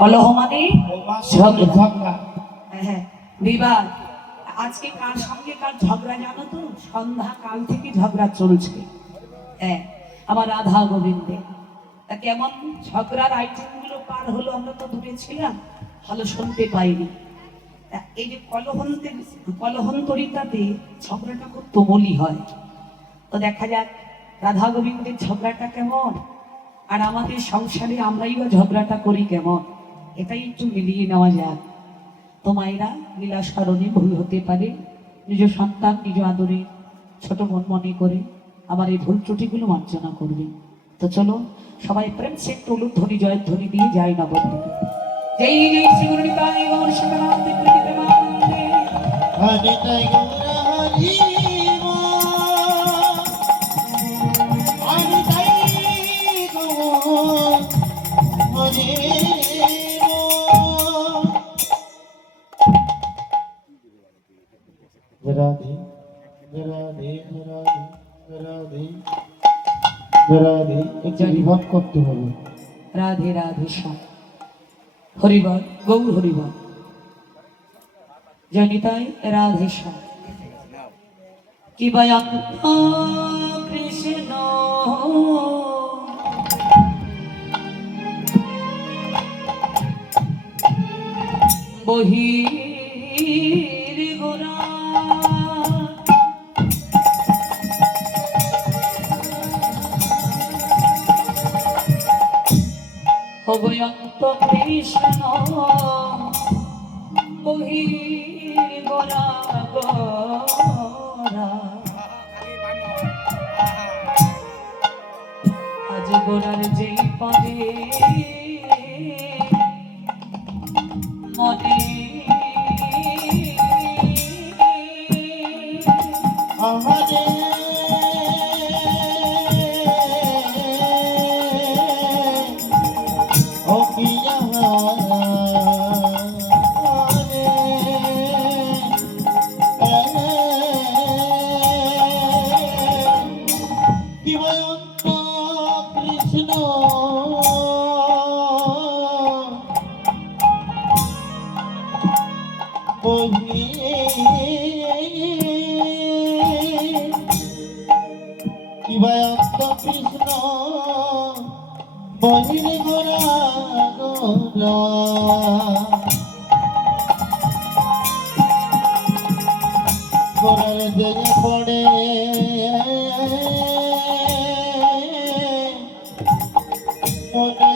কলহ মানে ঝগড়া। হ্যাঁ, বিবাদ। আজকে কার সঙ্গে কার ঝগড়া জানো তো? সন্ধ্যা কাল থেকে ঝগড়া চলছে। হ্যাঁ, আমার রাধা গোবিন্দে। তা কেমন ঝগড়ার আইটেম গুলো পার হলো, আমরা তো দূরে ছিলাম, ভালো শুনতে পাইনি। তা এই যে কলহন্তরিতাতে ঝগড়াটা খুব তুমুলি হয়। তো দেখা যাক রাধা গোবিন্দের ঝগড়াটা কেমন, আর আমাদের সংসারে আমরাই বা ঝগড়াটা করি কেমন, এটাই একটু মিলিয়ে নেওয়া যাক। তো মায়েরা, লীলা স্মরণে ভুল হতে পারে, নিজ সন্তান নিজ আদরে ছোট মন মনে করে আমার এই ভুল ত্রুটিগুলো মার্জনা করবে। তো চলো সবাই প্রেম সে একটু উলুধ্বনি জয়ের ধ্বনি দিয়ে যাই নবদ্বীপে। জয় জয় শ্রী গুরু নিতাই গৌর সীতারামে প্রীতিমানন্দে। হরি তাই গৌরা হরি হরি তাই গৌর হরি রাধে রাধে রাধে রাধে রাধে। এটা রিভাব করতে হবে। রাধে রাধে শ্যাম হরিবল গৌর হরিবল জনিতাই রাধে শ্যাম। কি বয়ং কৃষ্ণ বহির গোরা অবয়ন্ত কৃষ্ণ বহির গোরা গোরা। আজ গোরার যেই পদে মনে আমারে ও পিয়া কি বয়ন্ত কৃষ্ণ বহি কি বয়ন্ত কৃষ্ণ বহির গোরা গোরা। গোরার দেগে পড়ে মনে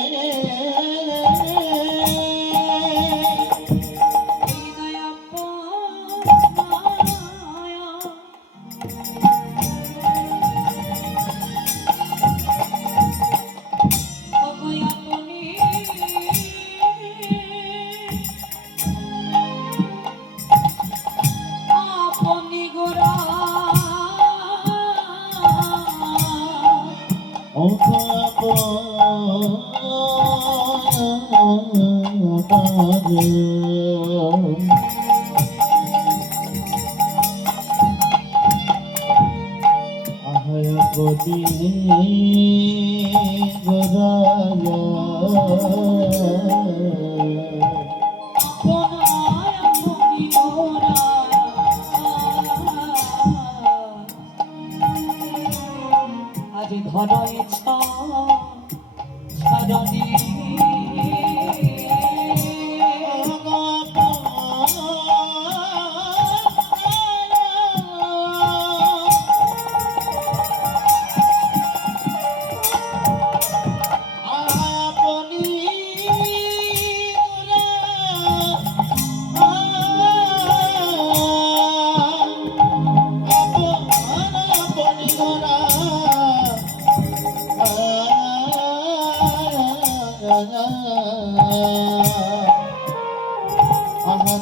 আহয়পতি গোরায়া আজ ধরায় ছাড়নি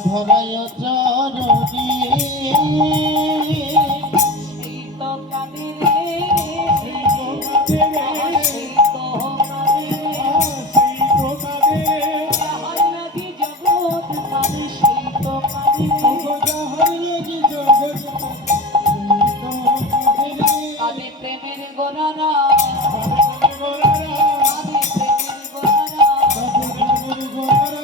ধরায় চরণী সেই তো কাঁদে রে, সেই তো কাঁদে রে, যাহার লাগি জগৎ কাঁদে, সেই তো কাঁদে রে। কাঁদে প্রেমের গোরারা, কাঁদে প্রেমের গোরারা।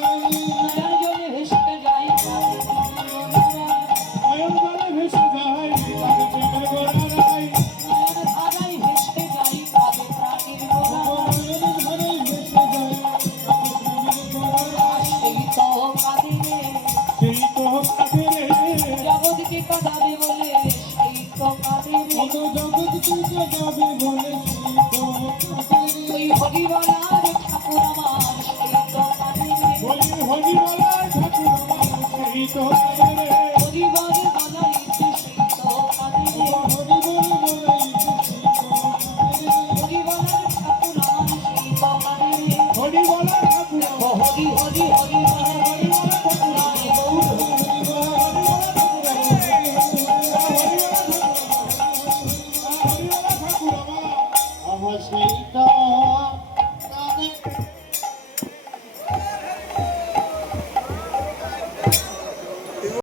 হরি হরি